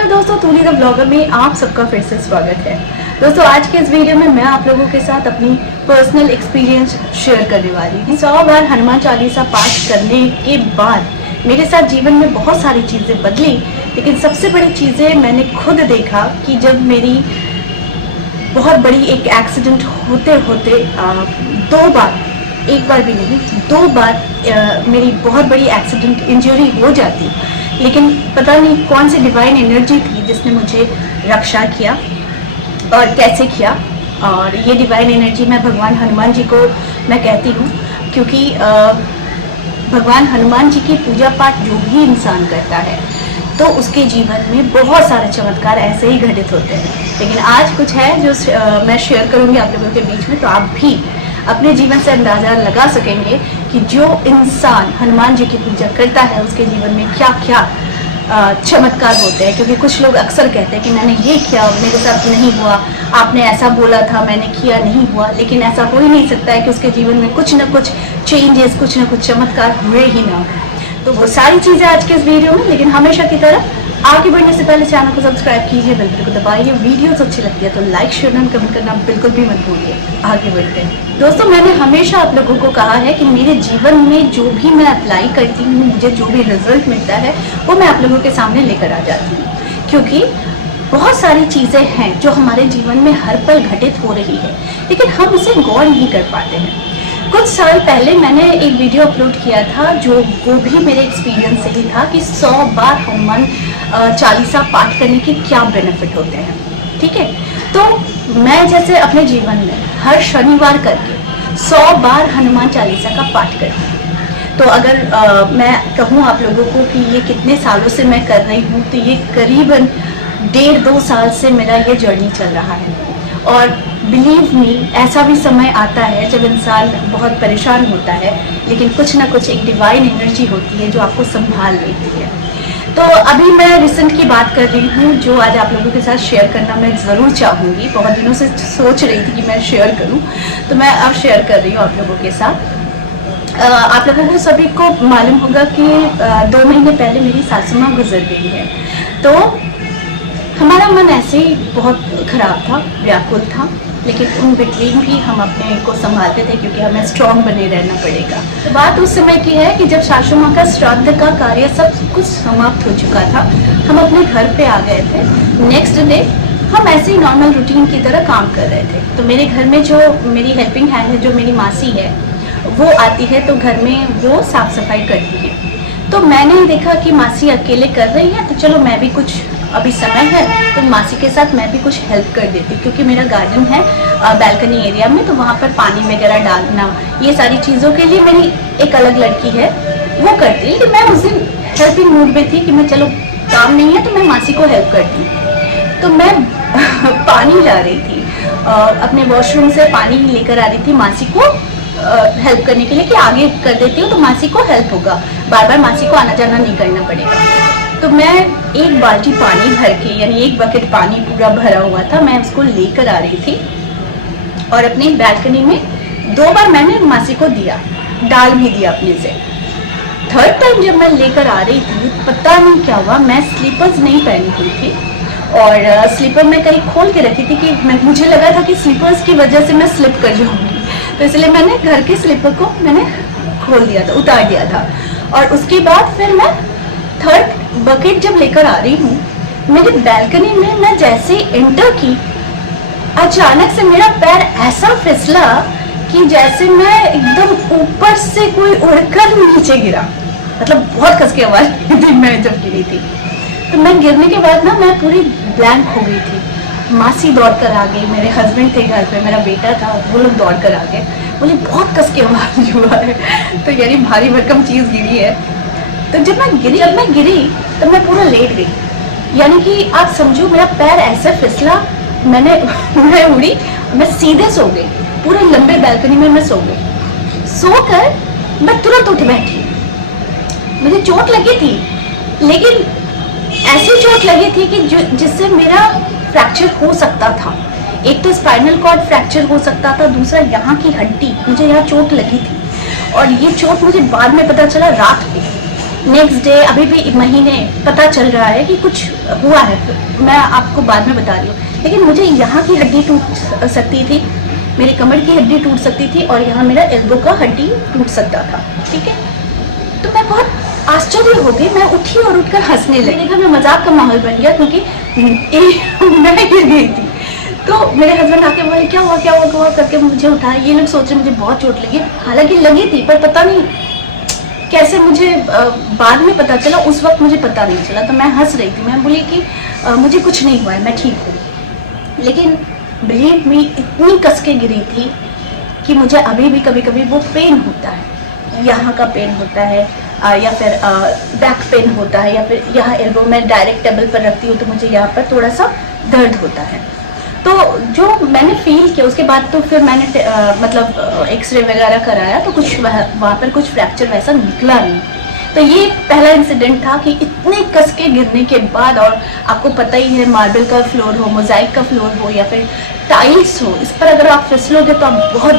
नमस्कार दोस्तों, तूली the blogger में आप सबका फिर से स्वागत है। दोस्तों आज के इस वीडियो में मैं आप लोगों के साथ अपनी पर्सनल एक्सपीरियंस शेयर करने वाली हूँ। 100 बार हनुमान चालीसा पाठ करने के बाद मेरे साथ जीवन में बहुत सारी चीज़ें बदली, लेकिन सबसे बड़ी चीज़ें मैंने खुद देखा कि जब मेरी बहुत बड़ी एक एक्सीडेंट होते होते 2 बार, एक बार भी नहीं 2 बार मेरी बहुत बड़ी एक्सीडेंट इंजरी हो जाती, लेकिन पता नहीं कौन सी डिवाइन एनर्जी थी जिसने मुझे रक्षा किया और कैसे किया। और ये डिवाइन एनर्जी मैं भगवान हनुमान जी को मैं कहती हूँ, क्योंकि भगवान हनुमान जी की पूजा पाठ जो भी इंसान करता है तो उसके जीवन में बहुत सारे चमत्कार ऐसे ही घटित होते हैं। लेकिन आज कुछ है जो मैं शेयर करूँगी आप लोगों के बीच में, तो आप भी अपने जीवन से अंदाज़ा लगा सकेंगे कि जो इंसान हनुमान जी की पूजा करता है उसके जीवन में क्या क्या चमत्कार होते हैं। क्योंकि कुछ लोग अक्सर कहते हैं कि मैंने ये किया, मेरे साथ नहीं हुआ, आपने ऐसा बोला था, मैंने किया, नहीं हुआ। लेकिन ऐसा हो ही नहीं सकता है कि उसके जीवन में कुछ ना कुछ चेंजेस, कुछ ना कुछ चमत्कार हुए ही ना। तो वो सारी चीज़ें आज के इस वीडियो में, लेकिन हमेशा की तरह आगे बढ़ने से पहले चैनल को सब्सक्राइब कीजिए, बेल को दबाइए। वीडियोस अच्छी लगती है तो लाइक, शेयर एंड कमेंट करना बिल्कुल भी मत भूलिए। आगे बढ़ते हैं दोस्तों। मैंने हमेशा आप लोगों को कहा है कि मेरे जीवन में जो भी मैं अप्लाई करती हूँ, मुझे जो भी रिजल्ट मिलता है वो मैं आप लोगों के सामने लेकर आ जाती हूँ, क्योंकि बहुत सारी चीज़ें हैं जो हमारे जीवन में हर पल घटित हो रही है, लेकिन हम उसे गौर नहीं कर पाते हैं। कुछ साल पहले मैंने एक वीडियो अपलोड किया था, जो वो भी मेरे एक्सपीरियंस से ही था कि 100 बार हनुमान चालीसा पाठ करने के क्या बेनिफिट होते हैं। ठीक है, तो मैं जैसे अपने जीवन में हर शनिवार करके 100 बार हनुमान चालीसा का पाठ करती हूँ। तो अगर मैं कहूँ आप लोगों को कि ये कितने सालों से मैं कर रही हूँ, तो ये करीबन 1.5-2 साल से मेरा ये जर्नी चल रहा है। और बिलीव मी, ऐसा भी समय आता है जब इंसान बहुत परेशान होता है, लेकिन कुछ ना कुछ एक डिवाइन एनर्जी होती है जो आपको संभाल लेती है। तो अभी मैं रिसेंट की बात कर रही हूँ, जो आज आप लोगों के साथ शेयर करना मैं ज़रूर चाहूँगी। बहुत दिनों से सोच रही थी कि मैं शेयर करूँ, तो मैं अब शेयर कर रही हूँ आप लोगों के साथ। आप लोगों को सभी को मालूम होगा कि 2 महीने पहले मेरी सासू माँ गुजर गई है। तो हमारा मन ऐसे ही बहुत ख़राब था, व्याकुल था, लेकिन उन बिटवीन भी हम अपने को संभालते थे, क्योंकि हमें स्ट्रॉन्ग बने रहना पड़ेगा। तो बात उस समय की है कि जब सासू माँ का श्राद्ध का कार्य सब कुछ समाप्त हो चुका था, हम अपने घर पे आ गए थे। नेक्स्ट डे हम ऐसे ही नॉर्मल रूटीन की तरह काम कर रहे थे। तो मेरे घर में जो मेरी हेल्पिंग हैंड है, जो मेरी मासी है, वो आती है, तो घर में वो साफ़ सफाई करती है। तो मैंने देखा कि मासी अकेले कर रही है, तो चलो मैं भी कुछ, अभी समय है तो मासी के साथ मैं भी कुछ हेल्प कर देती, क्योंकि मेरा गार्डन है बैल्कनी एरिया में, तो वहाँ पर पानी वगैरह डालना, ये सारी चीज़ों के लिए मेरी एक अलग लड़की है, वो करती है। लेकिन मैं उस दिन हेल्पिंग मूड में थी कि मैं चलो काम नहीं है तो मैं मासी को हेल्प करती। तो मैं पानी ला रही थी, अपने वॉशरूम से पानी लेकर आ रही थी मासी को हेल्प करने के लिए, कि आगे कर देती हूँ तो मासी को हेल्प होगा, बार बार मासी को आना जाना नहीं करना पड़ेगा। तो मैं एक बाल्टी पानी भर के, यानी एक बकेट पानी पूरा भरा हुआ था, मैं उसको लेकर आ रही थी और अपनी बैल्कनी में 2 बार मैंने मासी को दिया, डाल भी दिया अपने से। 3rd टाइम जब मैं लेकर आ रही थी, पता नहीं क्या हुआ, मैं स्लीपर्स नहीं पहनी हुई थी और स्लीपर मैं कहीं खोल के रखी थी, कि मुझे लगा था कि स्लीपर्स की वजह से मैं स्लिप कर जाऊँगी, तो इसलिए मैंने घर के स्लीपर को मैंने खोल दिया था, उतार दिया था। और उसके बाद फिर मैं 3rd बकेट जब लेकर आ रही हूँ, मेरी बैल्कनी में मैं जैसे एंटर की, अचानक से मेरा पैर ऐसा फिसला कि जैसे मैं एकदम ऊपर से कोई उड़कर नीचे गिरा। मतलब बहुत कस के आवाज़ थी मैं जब गिरी थी। तो मैं गिरने के बाद ना मैं पूरी ब्लैंक हो गई थी। मासी दौड़ कर आ गई, मेरे हस्बैंड थे घर पे, मेरा बेटा था, वो लोग दौड़ कर आ गए, बोले बहुत कस के आवाज़ हुआ है, तो यानी भारी भरकम चीज़ गिरी है। तो जब मैं गिरी तो मैं पूरा लेट गई, यानी कि आप समझो मेरा पैर ऐसे फिसला, मैं उड़ी, मैं सीधे सो गई, पूरे लंबे बैल्कनी में मैं सो गई। सोकर मैं तुरंत उठ बैठी। मुझे चोट लगी थी, लेकिन ऐसी चोट लगी थी कि जिससे मेरा फ्रैक्चर हो सकता था। एक तो स्पाइनल कॉर्ड फ्रैक्चर हो सकता था, दूसरा यहाँ की हड्डी, मुझे यहाँ चोट लगी थी। और ये चोट मुझे बाद में पता चला रात में, नेक्स्ट डे अभी भी महीने पता चल रहा है कि कुछ हुआ है, मैं आपको बाद में बता रही हूँ। लेकिन मुझे यहाँ की हड्डी टूट सकती थी, मेरी कमर की हड्डी टूट सकती थी और यहाँ मेरा एल्बो का हड्डी टूट सकता था। ठीक है, तो मैं बहुत आश्चर्य हो गई, मैं उठी और उठकर हंसने लगी। मेरे घर में मजाक का माहौल बन गया क्योंकि मैं गिर गई थी। तो मेरे हस्बैंड आके बोले क्या हुआ क्या हुआ करके मुझे उठाया। ये लोग सोच रहे मुझे बहुत चोट लगी, हालांकि लगी थी पर पता नहीं कैसे मुझे बाद में पता चला, उस वक्त मुझे पता नहीं चला। तो मैं हंस रही थी, मैं बोली कि मुझे कुछ नहीं हुआ है, मैं ठीक हूँ। लेकिन बिलीव मी, इतनी कस के गिरी थी कि मुझे अभी भी कभी कभी वो पेन होता है, यहाँ का पेन होता है या फिर बैक पेन होता है, या फिर यहाँ एल्बो में डायरेक्ट टेबल पर रखती हूँ तो मुझे यहाँ पर थोड़ा सा दर्द होता है। तो जो मैंने फील किया उसके बाद तो फिर मैंने मतलब एक्सरे वगैरह कराया तो कुछ वहाँ पर कुछ फ्रैक्चर वैसा निकला नहीं। तो ये पहला इंसिडेंट था कि इतने कस के गिरने के बाद, और आपको पता ही है मार्बल का फ्लोर हो, मोजाइक का फ्लोर हो या फिर टाइल्स हो, इस पर अगर आप फिसलोगे तो आप बहुत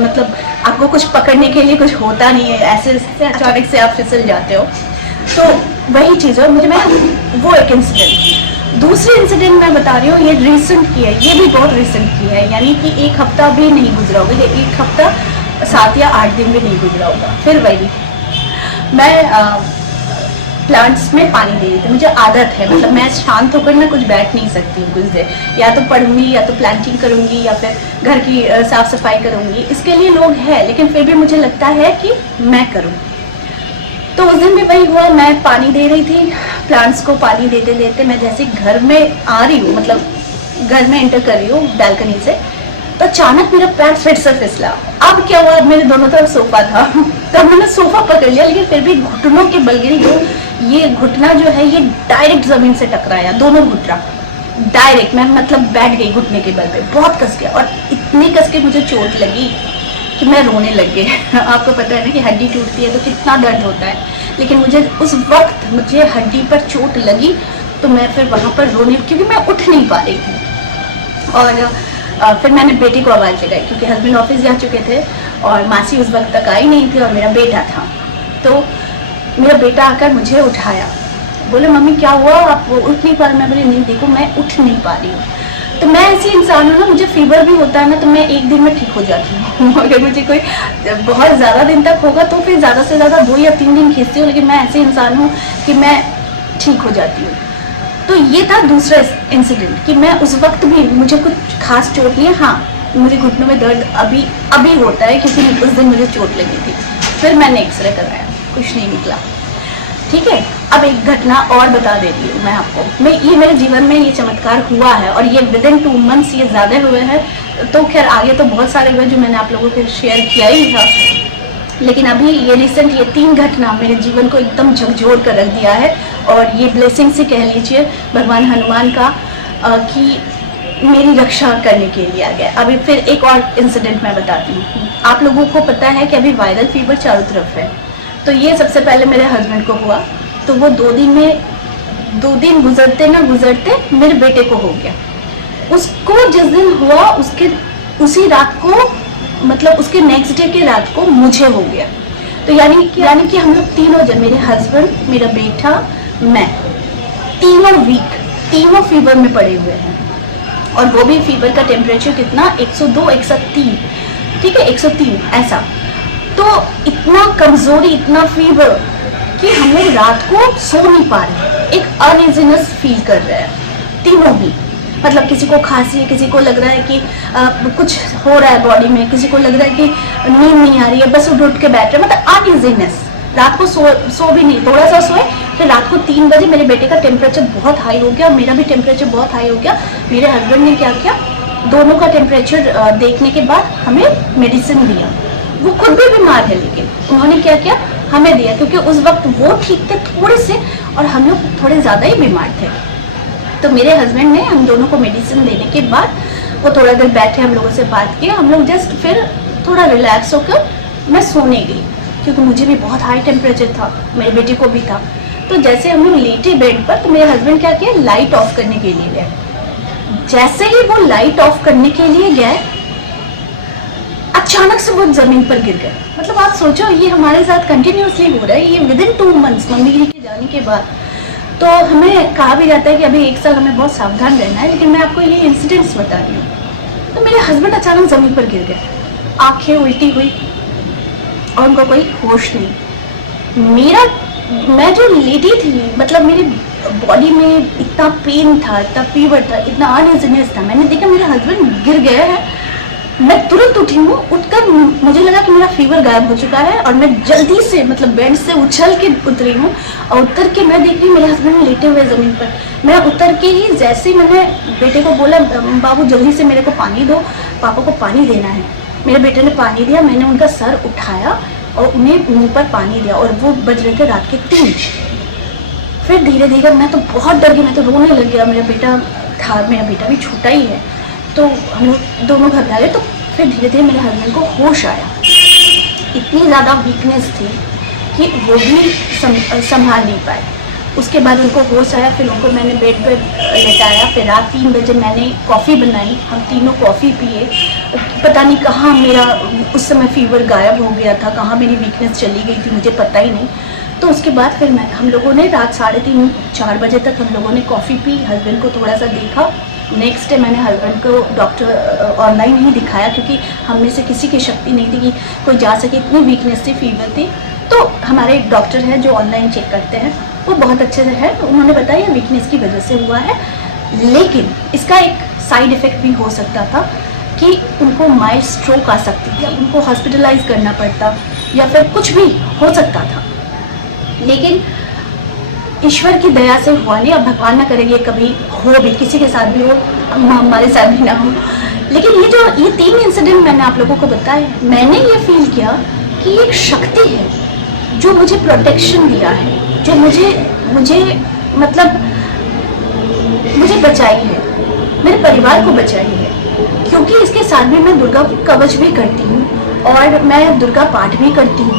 मतलब आपको कुछ पकड़ने के लिए कुछ होता नहीं है, ऐसे अचानक से आप फिसल जाते हो। तो वही चीज़ है, मुझे मैं वो एक इंसिडेंट। दूसरी इंसिडेंट मैं बता रही हूँ, ये रिसेंट की है, ये भी बहुत रिसेंट की है, यानी कि एक हफ्ता भी नहीं गुजरा होगा, ये एक हफ्ता 7 या 8 दिन भी नहीं गुजरा होगा। फिर वही मैं प्लांट्स में पानी दे रही थी, मुझे आदत है, मतलब मैं शांत होकर ना कुछ बैठ नहीं सकती हूँ कुछ देर, या तो पढ़ूंगी या तो प्लांटिंग करूंगी या फिर घर की साफ सफाई करूंगी। इसके लिए लोग हैं लेकिन फिर भी मुझे लगता है कि मैं करूँ। तो उस दिन भी वही हुआ, मैं पानी दे रही थी, प्लांट्स को पानी देते देते मैं जैसे घर में आ रही हूँ, मतलब घर में एंटर कर रही हूँ बैल्कनी से, तो अचानक मेरा पैर फिर से फिसला। अब क्या हुआ, मेरे दोनों तरफ सोफा था तो मैंने सोफा पकड़ लिया, लेकिन फिर भी घुटनों के बल गिरी। ये घुटना जो है ये डायरेक्ट जमीन से टकराया, दोनों घुटना डायरेक्ट, मैं मतलब बैठ गई घुटने के बल पे, बहुत कस के, और इतनी कस के मुझे चोट लगी कि मैं रोने लग गई। आपको पता है ना कि हड्डी टूटती है तो कितना दर्द होता है, लेकिन मुझे उस वक्त मुझे हड्डी पर चोट लगी तो मैं फिर वहाँ पर रोने, क्योंकि मैं उठ नहीं पा रही थी। और फिर मैंने बेटी को आवाज़ लगाई क्योंकि हस्बैंड ऑफिस जा चुके थे और मासी उस वक्त तक आई नहीं थी और मेरा बेटा था। तो मेरा बेटा आकर मुझे उठाया, बोले मम्मी क्या हुआ, आप उठ नहीं पा रहे? मैं बोली नहीं देखो मैं उठ नहीं पा रही हूँ। तो मैं ऐसी इंसान हूँ ना, मुझे फीवर भी होता है ना तो मैं एक दिन में ठीक हो जाती हूँ। अगर मुझे कोई बहुत ज़्यादा दिन तक होगा तो फिर ज़्यादा से ज़्यादा 2 या 3 दिन खींचती हूँ, लेकिन मैं ऐसी इंसान हूँ कि मैं ठीक हो जाती हूँ। तो ये था दूसरा इंसिडेंट कि मैं उस वक्त भी, मुझे कुछ खास चोट नहीं है, हाँ मुझे घुटनों में दर्द अभी होता है क्योंकि उस दिन मुझे चोट लगी थी। फिर मैंने एक्सरे कराया, कुछ नहीं निकला। ठीक है, अब एक घटना और बता देती हूँ मैं आपको। ये मेरे जीवन में ये चमत्कार हुआ है और ये विदिन 2 मंथ्स ये ज़्यादा हुए हैं। तो खैर आगे तो बहुत सारे हुए जो मैंने आप लोगों को शेयर किया ही था, लेकिन अभी ये रिसेंट ये 3 घटना मेरे जीवन को एकदम झकझोर कर रख दिया है। और ये ब्लेसिंग से कह लीजिए भगवान हनुमान का कि मेरी रक्षा करने के लिए आ गया। अभी फिर एक और इंसिडेंट मैं बताती हूँ। आप लोगों को पता है कि अभी वायरल फीवर चारों तरफ है, तो ये सबसे पहले मेरे हस्बैंड को हुआ, तो वो 2 दिन गुजरते ना गुजरते मेरे बेटे को हो गया। उसको जिस दिन हुआ उसी रात को, मतलब उसके नेक्स्ट डे के रात को मुझे हो गया। तो यानी कि हम लोग तीनों जन, मेरे हस्बैंड, मेरा बेटा, मैं, तीनों वीक, तीनों फीवर में पड़े हुए हैं। और वो भी फीवर का टेम्परेचर कितना, 102, 103, ठीक है 103 ऐसा। तो इतना कमजोरी, इतना फीवर कि हम लोग रात को सो नहीं पा रहे, एक अनइजीनेस फील कर रहे हैं तीनों भी। मतलब किसी को खांसी है, किसी को लग रहा है कि कुछ हो रहा है बॉडी में, किसी को लग रहा है कि नींद नहीं आ रही है, बस उठ के बैठ रहे, मतलब अनइजीनेस। रात को सो भी नहीं, थोड़ा सा सोए, फिर रात को 3 बजे मेरे बेटे का टेम्परेचर बहुत हाई हो गया, मेरा भी टेम्परेचर बहुत हाई हो गया। मेरे हस्बैंड ने क्या किया, दोनों का टेम्परेचर देखने के बाद हमें मेडिसिन दिया। वो खुद भी बीमार है लेकिन उन्होंने क्या किया, हमें दिया, क्योंकि उस वक्त वो ठीक थे थोड़े से और हम लोग थोड़े ज़्यादा ही बीमार थे। तो मेरे हस्बैंड ने हम दोनों को मेडिसिन देने के बाद वो थोड़ा देर बैठे, हम लोगों से बात किया, हम लोग जस्ट फिर थोड़ा रिलैक्स होकर मैं सोने गई, क्योंकि मुझे भी बहुत हाई टेम्परेचर था, मेरे बेटे को भी था। तो जैसे हम लोग लेटे बेड पर, तो मेरे हस्बैंड क्या किया, लाइट ऑफ करने के लिए गए। जैसे ही वो लाइट ऑफ करने के लिए गए, अचानक से वो जमीन पर गिर गए। मतलब आप सोचो, ये हमारे साथ कंटिन्यूसली हो रहा है, ये विदिन 2 मंथ्स मम्मी के जाने के बाद। तो हमें कहा भी जाता है कि अभी 1 साल हमें बहुत सावधान रहना है, लेकिन मैं आपको ये इंसिडेंट्स बता रही हूँ। तो मेरे हस्बैंड अचानक ज़मीन पर गिर गए, आंखें उल्टी हुई और उनको कोई होश नहीं। मैं जो लेटी थी, मतलब मेरी बॉडी में इतना पेन था, इतना फीवर था, इतना अनइजीनेस था। मैंने देखा मेरे हस्बैंड गिर गए हैं, मैं तुरंत उठी हूँ। उठकर मुझे लगा कि मेरा फीवर गायब हो चुका है और मैं जल्दी से मतलब बेड से उछल के उतरी हूँ और उतर के मैं देख रही हूँ मेरे हस्बैंड लेटे हुए ज़मीन पर। मैं उतर के ही जैसे ही मैंने बेटे को बोला, बाबू जल्दी से मेरे को पानी दो, पापा को पानी देना है। मेरे बेटे ने पानी दिया, मैंने उनका सर उठाया और उन्हें मुँह पर पानी दिया और वो बज रहे थे रात के 3। फिर धीरे धीरे मैं तो बहुत डर गई, मैं तो रोने लग गया। मेरा बेटा भी छोटा ही है, तो हम लोग दोनों घबरा गए। तो फिर धीरे धीरे मेरे हस्बैंड को होश आया। इतनी ज़्यादा वीकनेस थी कि वो भी संभाल नहीं पाए। उसके बाद उनको होश आया, फिर उनको मैंने बेड पर लेटाया। फिर रात 3 बजे मैंने कॉफ़ी बनाई, हम तीनों कॉफ़ी पिए। पता नहीं कहाँ मेरा उस समय फीवर गायब हो गया था, कहाँ मेरी वीकनेस चली गई थी, मुझे पता ही नहीं। तो उसके बाद फिर हम लोगों ने रात 3:30-4 बजे तक हम लोगों ने कॉफ़ी पी, हस्बैंड को थोड़ा सा देखा। नेक्स्ट डे मैंने हस्बैंड को डॉक्टर ऑनलाइन ही दिखाया, क्योंकि हम में से किसी की शक्ति नहीं थी कि कोई जा सके, इतनी वीकनेस थी, फीवर थी। तो हमारे डॉक्टर हैं जो ऑनलाइन चेक करते हैं, वो बहुत अच्छे से है। तो उन्होंने बताया वीकनेस की वजह से हुआ है, लेकिन इसका एक साइड इफ़ेक्ट भी हो सकता था कि उनको माइल्ड स्ट्रोक आ सकती थी, उनको हॉस्पिटलाइज करना पड़ता या फिर कुछ भी हो सकता था। लेकिन ईश्वर की दया से हुआ नहीं। अब भगवान ना करेंगे कभी हो भी, किसी के साथ भी हो, हमारे साथ भी ना हो। लेकिन ये 3 इंसिडेंट मैंने आप लोगों को बताए, मैंने ये फील किया कि एक शक्ति है जो मुझे प्रोटेक्शन दिया है, जो मुझे मतलब मुझे बचाई है, मेरे परिवार को बचाई है। क्योंकि इसके साथ भी मैं दुर्गा कवच भी करती हूँ और मैं दुर्गा पाठ भी करती हूँ,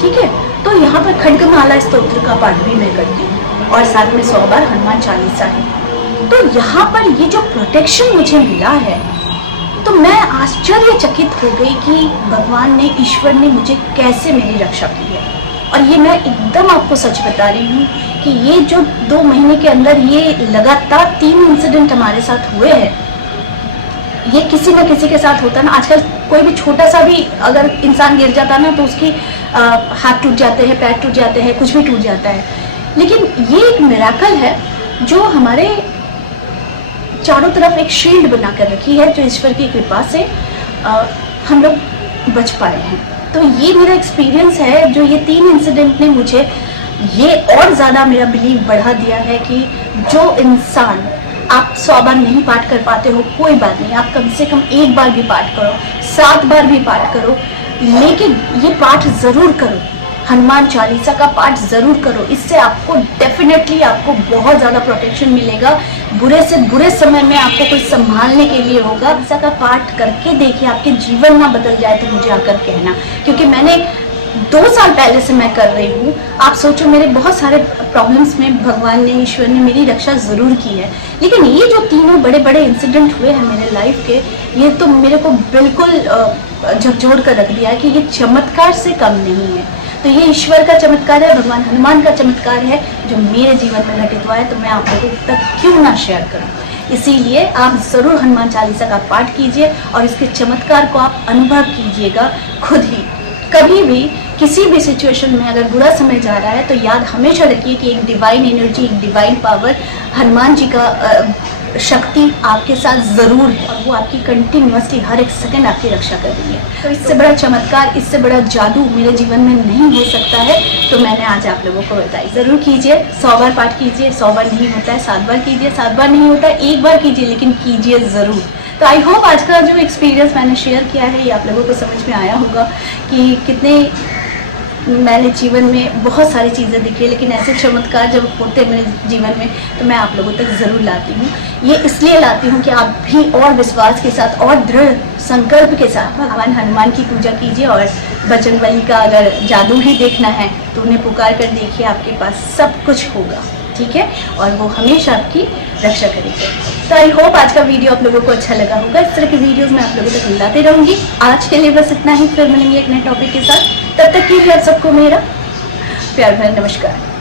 ठीक है। तो यहाँ पर खड्गमाला स्तोत्र का पाठ भी मैं करती हूँ और साथ में 100 बार हनुमान चालीसा है। तो यहाँ पर ये जो प्रोटेक्शन मुझे मिला है, तो मैं आश्चर्यचकित हो गई कि भगवान ने, ईश्वर ने मुझे कैसे मेरी रक्षा की है। और ये मैं एकदम आपको सच बता रही हूँ कि ये जो 2 महीने के अंदर ये लगातार 3 इंसिडेंट हमारे साथ हुए हैं, ये किसी न किसी के साथ होता है ना। आजकल कोई भी छोटा सा भी अगर इंसान गिर जाता ना, तो उसकी हाथ टूट जाते हैं, पैर टूट जाते हैं, कुछ भी टूट जाता है। लेकिन ये एक मिरेकल है जो हमारे चारों तरफ एक शील्ड बनाकर रखी है, जो ईश्वर की कृपा से हम लोग बच पाए हैं। तो ये मेरा एक्सपीरियंस है, जो ये 3 इंसिडेंट ने मुझे ये और ज़्यादा मेरा बिलीव बढ़ा दिया है कि जो इंसान, आप 100 बार नहीं पाठ कर पाते हो, कोई बात नहीं, आप कम से कम 1 बार भी पाठ करो, 7 बार भी पाठ करो, लेकिन ये पाठ ज़रूर करो, हनुमान चालीसा का पाठ ज़रूर करो। इससे आपको डेफिनेटली आपको बहुत ज़्यादा प्रोटेक्शन मिलेगा। बुरे से बुरे समय में आपको कोई संभालने के लिए होगा। चालीसा का पाठ करके देखिए, आपके जीवन ना बदल जाए तो मुझे आकर कहना, क्योंकि मैंने 2 साल पहले से मैं कर रही हूँ। आप सोचो, मेरे बहुत सारे प्रॉब्लम्स में भगवान ने, ईश्वर ने मेरी रक्षा ज़रूर की है। लेकिन ये जो तीनों बड़े बड़े इंसिडेंट हुए हैं मेरे लाइफ के, ये तो मेरे को बिल्कुल झकझोर कर रख दिया है कि ये चमत्कार से कम नहीं है। तो ये ईश्वर का चमत्कार है, भगवान हनुमान का चमत्कार है जो मेरे जीवन में घटित हुआ है। तो मैं आप लोगों तक क्यों ना शेयर करूं। इसीलिए आप ज़रूर हनुमान चालीसा का पाठ कीजिए और इसके चमत्कार को आप अनुभव कीजिएगा खुद ही। कभी भी किसी भी सिचुएशन में अगर बुरा समय जा रहा है, तो याद हमेशा रखिए कि एक डिवाइन एनर्जी, एक डिवाइन पावर, हनुमान जी का शक्ति आपके साथ ज़रूर है और वो आपकी कंटिन्यूसली हर एक सेकंड आपकी रक्षा कर रही है। तो इससे बड़ा चमत्कार, इससे बड़ा जादू मेरे जीवन में नहीं हो सकता है। तो मैंने आज आप लोगों को बताई। ज़रूर कीजिए, 100 बार पाठ कीजिए। 100 बार नहीं होता है 7 बार कीजिए, 7 बार नहीं होता है 1 बार कीजिए, लेकिन कीजिए ज़रूर। तो आई होप आज का जो एक्सपीरियंस मैंने शेयर किया है, ये आप लोगों को समझ में आया होगा कि कितने मैंने जीवन में बहुत सारी चीज़ें देखी है, लेकिन ऐसे चमत्कार जब होते हैं मेरे जीवन में तो मैं आप लोगों तक ज़रूर लाती हूँ। ये इसलिए लाती हूँ कि आप भी और विश्वास के साथ और दृढ़ संकल्प के साथ भगवान हनुमान की पूजा कीजिए, और बजरंगबली का अगर जादू ही देखना है तो उन्हें पुकार कर देखिए, आपके पास सब कुछ होगा, ठीक है, और वो हमेशा आपकी रक्षा करेंगे। तो आई होप आज का वीडियो आप लोगों को अच्छा लगा होगा। इस तरह की वीडियोस मैं आप लोगों तक लाते रहूंगी। आज के लिए बस इतना ही, फिर मिलेंगे एक नए टॉपिक के साथ। तब तक के लिए आप सबको मेरा प्यार भरा नमस्कार।